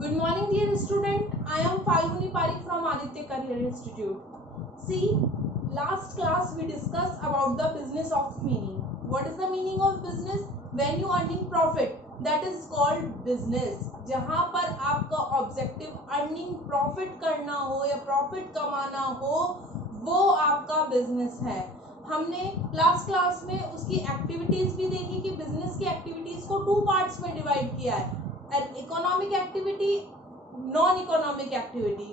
Good morning, dear student. I am Falguni Parikh from Aditya Career Institute. See, last class we discussed about the business of meaning. What is the meaning of business? When you earning profit, that is called business. जहाँ पर आपका objective earning profit करना हो या profit कमाना हो, वो आपका बिजनेस है. हमने लास्ट क्लास में उसकी एक्टिविटीज भी देखी कि बिजनेस की एक्टिविटीज को 2 पार्ट्स में डिवाइड किया है. An economic activity, non-economic activity.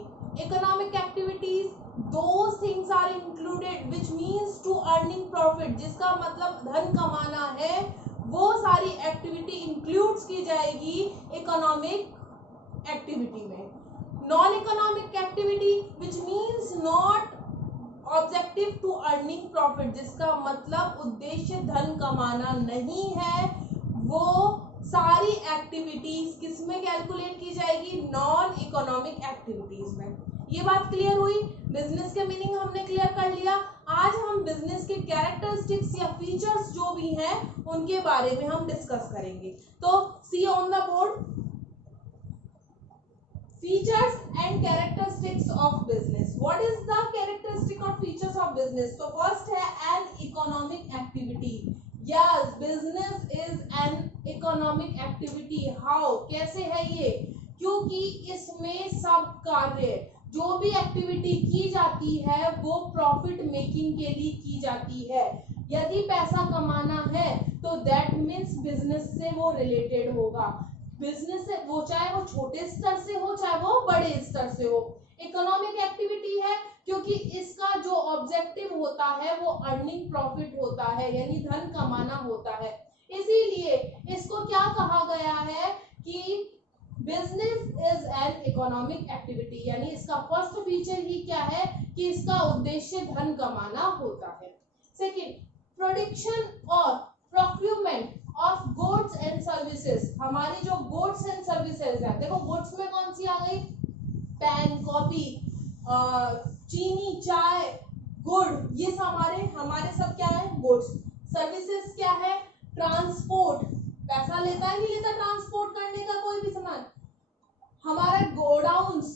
Economic activities, those things are included which means to earning profit, जिसका मतलब धन कमाना है, वो सारी एक्टिविटी इंक्लूड्स की जाएगी इकोनॉमिक एक्टिविटी में. Non economic activity which means not objective to earning profit, जिसका मतलब उद्देश्य धन कमाना नहीं है, वो सारी एक्टिविटीज किसमें कैलकुलेट की जाएगी? नॉन इकोनॉमिक एक्टिविटीज में. ये बात क्लियर हुई. बिजनेस के मीनिंग हमने क्लियर कर लिया. आज हम बिजनेस के कैरेक्टरिस्टिक्स या फीचर्स जो भी हैं उनके बारे में हम डिस्कस करेंगे. तो see on the board, features and characteristics of business. What is the characteristic or features of business? So first है an economic activity. Yes, business is an economic activity. How? कैसे है ये? क्योंकि इसमें सब कार्य, जो भी एक्टिविटी की जाती है वो प्रॉफिट मेकिंग के लिए की जाती है. यदि पैसा कमाना है तो दैट मीन्स बिजनेस से वो रिलेटेड होगा. बिजनेस से वो चाहे वो छोटे स्तर से हो चाहे वो बड़े स्तर से हो. इकोनॉमिक एक्टिविटी है क्योंकि इसका जो ऑब्जेक्टिव होता है वो अर्निंग प्रॉफिट होता है, यानी धन कमाना होता है. इसीलिए इसको क्या कहा गया है कि business is an economic activity, यानी इसका फर्स्ट फीचर ही क्या है कि इसका उद्देश्य धन कमाना होता है. सेकेंड, प्रोडक्शन और procurement of goods and services. हमारी जो गुड्स एंड सर्विसेज है, देखो गुड्स में कौन सी आ गई? पेन, कॉपी, चीनी, चाय, गुड़, ये हमारे सब क्या है? गुड्स. सर्विसेज क्या है? ट्रांसपोर्ट. पैसा लेता है नहीं लेता ट्रांसपोर्ट करने का कोई भी सामान. हमारा गोडाउन्स,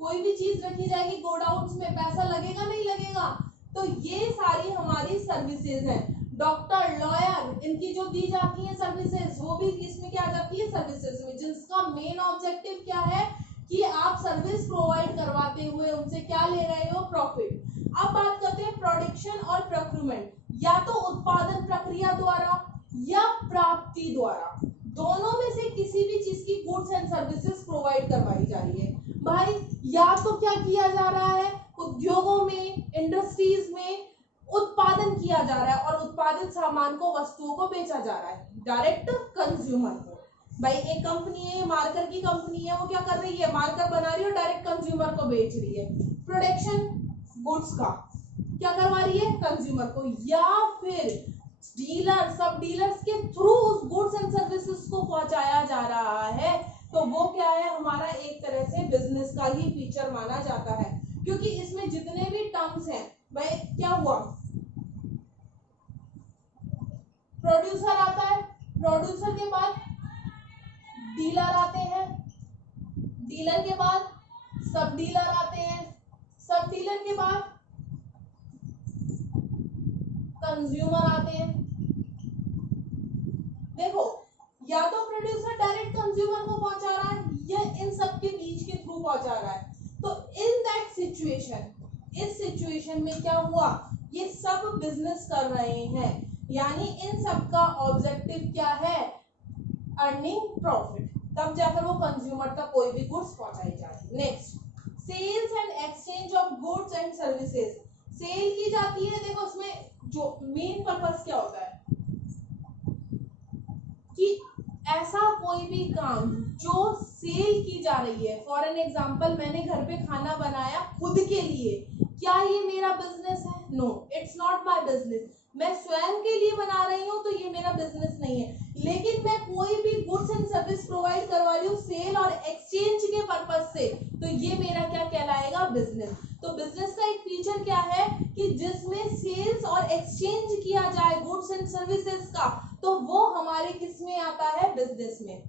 कोई भी चीज रखी जाएगी गोडाउन्स में, पैसा लगेगा नहीं लगेगा? तो ये सारी हमारी सर्विसेज है. डॉक्टर, लॉयर, इनकी जो दी जाती है सर्विसेज, वो भी इसमें क्या आ जाती है? सर्विसेज में, जिसका मेन ऑब्जेक्टिव क्या है कि आप सर्विस प्रोवाइड करवाते हुए उनसे क्या ले रहे हो? प्रॉफिट. अब बात करते हैं प्रोडक्शन और प्रोक्यूरमेंट. या तो उत्पादन प्रक्रिया द्वारा या प्राप्ति द्वारा, दोनों में से किसी भी चीज की गुड्स एंड सर्विसेज प्रोवाइड करवाई जा रही है. भाई या तो क्या किया जा रहा है? उद्योगों में, इंडस्ट्रीज में उत्पादन किया जा रहा है और उत्पादित सामान को, वस्तुओं को बेचा जा रहा है डायरेक्ट कंज्यूमर को. भाई एक कंपनी है, मार्कर की कंपनी है, वो क्या कर रही है? मार्कर बना रही है और डायरेक्ट कंज्यूमर को बेच रही है. प्रोडक्शन गुड्स का क्या करवा रही है? कंज्यूमर को. या फिर डीलर, सब डीलर्स के थ्रू उस गुड्स एंड सर्विसेज को पहुंचाया जा रहा है, तो वो क्या है? हमारा एक तरह से बिजनेस का ही फीचर माना जाता है, क्योंकि इसमें जितने भी टर्म्स हैं, भाई क्या हुआ? प्रोड्यूसर आता है, प्रोड्यूसर के बाद डीलर आते हैं, डीलर के बाद सब डीलर आते हैं, सब डीलर के बाद कंज्यूमर आते हैं. देखो, या तो प्रोड्यूसर डायरेक्ट कंज्यूमर को पहुंचा रहा है या इन सब के बीच के थ्रू पहुंचा रहा है. तो इन दैट सिचुएशन, इस सिचुएशन में क्या हुआ? ये सब बिजनेस कर रहे हैं, यानी इन सब का ऑब्जेक्टिव क्या है? Earning profit. तब जाकर वो कंज्यूमर तक कोई भी गुड्स पहुंचाई जाती है. Next, sales and exchange of goods and services. Sale की जाती है. देखो उसमें जो मेन पर्पस क्या होता है कि ऐसा कोई भी काम जो सेल की जा रही है. फॉर एन एग्जाम्पल, मैंने घर पे खाना बनाया खुद के लिए, क्या ये मेरा बिजनेस है? No, it's not my business. मैं स्वयं के लिए बना रही हूँ तो ये मेरा बिजनेस नहीं है. लेकिन मैं कोई भी गुड्स एंड सर्विस प्रोवाइड करवा रही हूँ सेल और एक्सचेंज के पर्पज से, तो ये मेरा क्या कहलाएगा? बिजनेस. तो बिजनेस का एक फीचर क्या है कि जिसमें सेल्स और एक्सचेंज किया जाए गुड्स एंड सर्विसेज का, तो वो हमारे किस में आता है? बिजनेस में.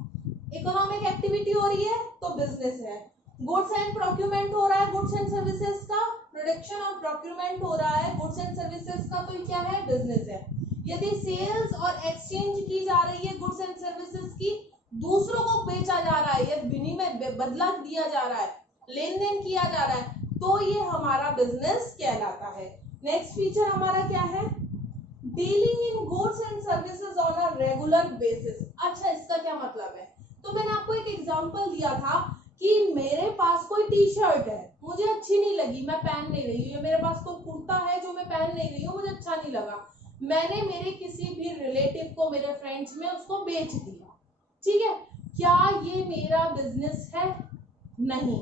इकोनॉमिक एक्टिविटी हो रही है तो बिजनेस है। गुड्स एंड प्रोक्यूरमेंट हो रहा है, गुड्स एंड सर्विसेज का प्रोडक्शन और प्रोक्यूरमेंट हो रहा है गुड्स एंड सर्विसेज का, तो क्या है, बिजनेस है। यदि सेल्स और एक्सचेंज की जा रही है गुड्स एंड सर्विसेज की, दूसरों को बेचा जा रहा है या विनिमय बदला दिया जा रहा है, लेन देन किया जा रहा है, तो ये हमारा बिजनेस कहलाता है। नेक्स्ट फीचर हमारा क्या है, dealing in goods and services on a regular basis. अच्छा, इसका क्या मतलब है, तो मैंने आपको एक एग्जांपल दिया था कि मेरे पास कोई टी शर्ट है, मुझे अच्छी नहीं लगी, मैं पहन नहीं रही हूँ, मेरे पास कोई कुर्ता है जो मैं पहन नहीं रही हूँ, मुझे अच्छा नहीं लगा, मैंने मेरे किसी भी रिलेटिव को, मेरे फ्रेंड्स में उसको बेच दिया, ठीक है, क्या ये मेरा बिजनेस है? नहीं,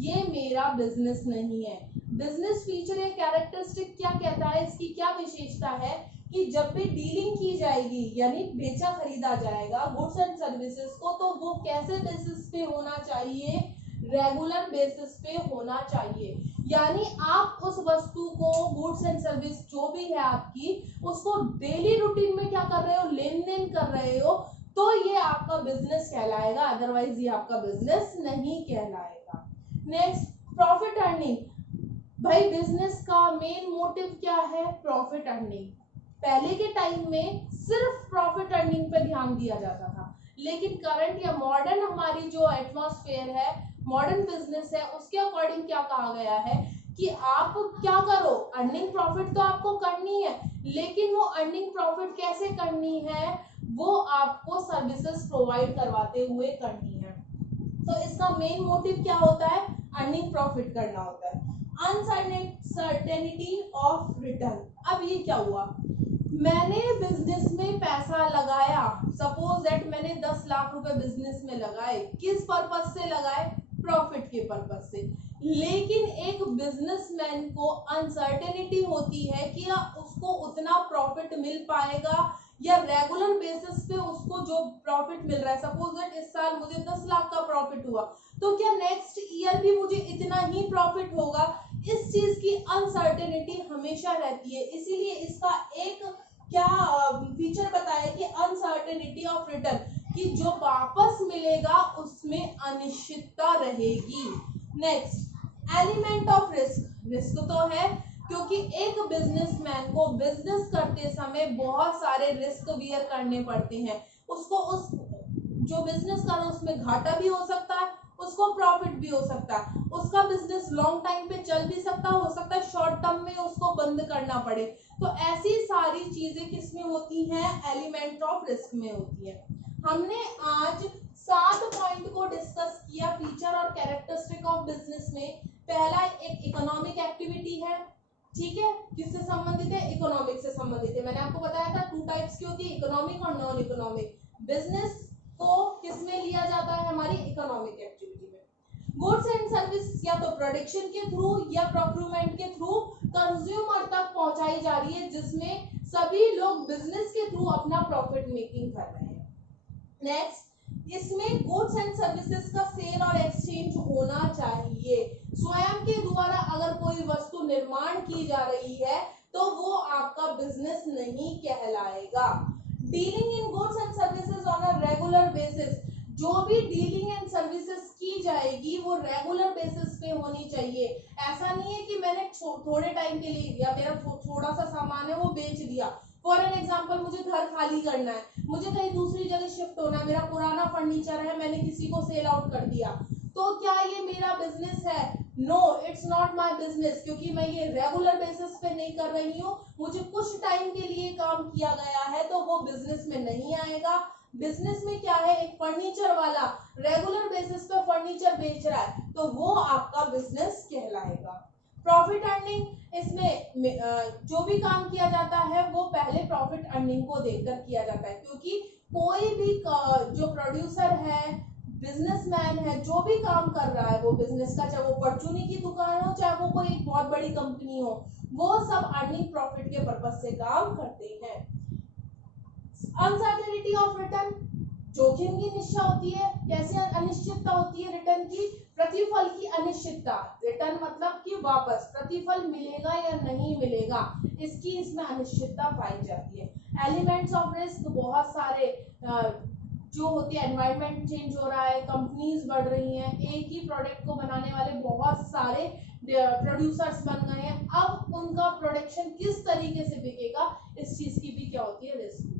ये मेरा बिजनेस नहीं है। बिजनेस फीचर या कैरेक्टरिस्टिक क्या कहता है, इसकी क्या विशेषता है कि जब भी डीलिंग की जाएगी यानी बेचा खरीदा जाएगा गुड्स एंड सर्विसेज को, तो वो कैसे बेसिस पे होना चाहिए, रेगुलर बेसिस पे होना चाहिए। यानी आप उस वस्तु को, गुड्स एंड सर्विस जो भी है आपकी, उसको डेली रूटीन में क्या कर रहे हो, लेन देन कर रहे हो, तो ये आपका बिजनेस कहलाएगा, अदरवाइज ये आपका बिजनेस नहीं कहलाएगा। Next, profit earning. भाई बिजनेस का मेन मोटिव क्या है, प्रॉफिट अर्निंग। पहले के टाइम में सिर्फ प्रॉफिट अर्निंग पे ध्यान दिया जाता था, लेकिन करंट या मॉडर्न हमारी जो एटमॉस्फेयर है, मॉडर्न बिजनेस है, उसके अकॉर्डिंग क्या कहा गया है कि आप क्या करो, अर्निंग प्रॉफिट तो आपको करनी है, लेकिन वो अर्निंग प्रॉफिट कैसे करनी है, वो आपको सर्विसेज प्रोवाइड करवाते हुए करनी है। तो इसका मेन मोटिव क्या होता है, अर्निंग प्रॉफिट करना होता है। Uncertainty of return. अब ये क्या हुआ, मैंने बिजनेस में पैसा लगाया, सपोज दैट मैंने 10 लाख रुपए बिजनेस में लगाए, किस पर्पस से लगाए, प्रॉफिट के पर्पस से, लेकिन एक बिजनेसमैन को अनसर्टेनिटी होती है कि उसको उतना प्रॉफिट मिल पाएगा या रेगुलर बेसिस पे उसको जो प्रॉफिट मिल रहा है, सपोज दैट इस साल मुझे 10 लाख का प्रॉफिट हुआ, तो क्या नेक्स्ट ईयर भी मुझे इतना ही प्रॉफिट होगा, इस चीज की अनसर्टेनिटी हमेशा रहती है। इसीलिए इसका एक क्या फीचर बताया कि अनसर्टेनिटी ऑफ रिटर्न, कि जो वापस मिलेगा उसमें अनिश्चितता रहेगी। Next, element of risk. Risk तो है क्योंकि एक बिजनेसमैन को बिजनेस करते समय बहुत सारे रिस्क बियर करने पड़ते हैं, उसको उस जो बिजनेस कर रहा है उसमें घाटा भी हो सकता है, उसको प्रॉफिट भी हो सकता है, उसका बिजनेस लॉन्ग टाइम पे चल भी सकता है, हो सकता है शॉर्ट टर्म में उसको बंद करना पड़े। तो ऐसी सारी चीजें किसमें होती हैं, एलिमेंट ऑफ रिस्क में होती है। हमने आज 7 पॉइंट को डिस्कस किया फीचर और कैरेक्टरिस्टिक ऑफ बिजनेस में। पहला एक इकोनॉमिक एक्टिविटी है, ठीक है, किससे संबंधित है, इकोनॉमिक से संबंधित है। मैंने आपको बताया था 2 टाइप्स की होती है, इकोनॉमिक और नॉन इकोनॉमिक। बिजनेस को किसमें लिया जाता है, हमारी इकोनॉमिक एक्टिविटी में। गुड्स एंड सर्विस या तो प्रोडक्शन के थ्रू या प्रोक्यूरमेंट के थ्रू कंज्यूमर तक पहुंचाई जा रही है, जिसमें सभी लोग बिजनेस के थ्रू अपना प्रॉफिट मेकिंग कर रहे हैं। नेक्स्ट, इसमें गुड्स एंड सर्विसेज का सेल और एक्सचेंज होना चाहिए। स्वयं के द्वारा अगर कोई वस्तु निर्माण की जा रही है तो वो आपका बिजनेस नहीं कहलाएगा। Dealing in goods and services on a regular basis. जो भी डीलिंग एंड सर्विसेज की जाएगी वो रेगुलर बेसिस पे होनी चाहिए। ऐसा नहीं है कि मैंने थोड़े टाइम के लिए या मेरा थोड़ा सा सामान है वो बेच दिया। फॉर एन एग्जाम्पल, मुझे घर खाली करना है, मुझे कहीं दूसरी जगह शिफ्ट होना है, मेरा पुराना फर्नीचर है, मैंने किसी को सेल आउट कर दिया, तो क्या ये मेरा बिजनेस है? No, it's not my business, क्योंकि मैं ये रेगुलर बेसिस पे नहीं कर रही हूँ, मुझे कुछ टाइम के लिए काम किया गया है, तो वो बिजनेस में नहीं आएगा। बिजनेस में क्या है, एक फर्नीचर वाला रेगुलर बेसिस पे फर्नीचर बेच रहा है, तो वो आपका बिजनेस कहलाएगा। प्रॉफिट अर्निंग, इसमें जो भी काम किया जाता है वो पहले प्रॉफिट अर्निंग को देखकर किया जाता है, क्योंकि कोई भी जो प्रोड्यूसर है, बिजनेसमैन है, जो भी काम कर रहा है वो बिजनेस का, चाहे वो परचूनी की दुकान हो, चाहे वो कोई एक बहुत बड़ी कंपनी हो, वो सब अर्निंग प्रॉफिट के पर्पस से काम करते हैं। अनसर्टेनिटी ऑफ रिटर्न, जोखिम की निश्चय होती है। कैसे अनिश्चितता होती है रिटर्न की? प्रतिफल की अनिश्चितता। रिटर्न मतलब कि वापस प्रतिफल मिलेगा या नहीं मिलेगा, इसकी इसमें अनिश्चितता पाई जाती है। एलिमेंट्स ऑफ रिस्क, बहुत सारे जो होती है, एनवायरनमेंट चेंज हो रहा है, कंपनीज बढ़ रही हैं, एक ही प्रोडक्ट को बनाने वाले बहुत सारे प्रोड्यूसर्स बन गए हैं, अब उनका प्रोडक्शन किस तरीके से बिकेगा, इस चीज की भी क्या होती है, रिस्क।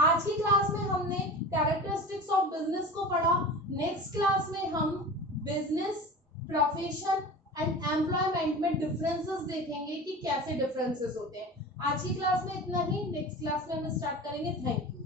आज की क्लास में हमने कैरेक्टरिस्टिक्स ऑफ बिजनेस को पढ़ा। नेक्स्ट क्लास में हम बिजनेस, प्रोफेशन एंड एम्प्लॉयमेंट में डिफरेंसेस देखेंगे कि कैसे डिफरेंसेस होते हैं। आज की क्लास में इतना ही, नेक्स्ट क्लास में हम स्टार्ट करेंगे। Thank you.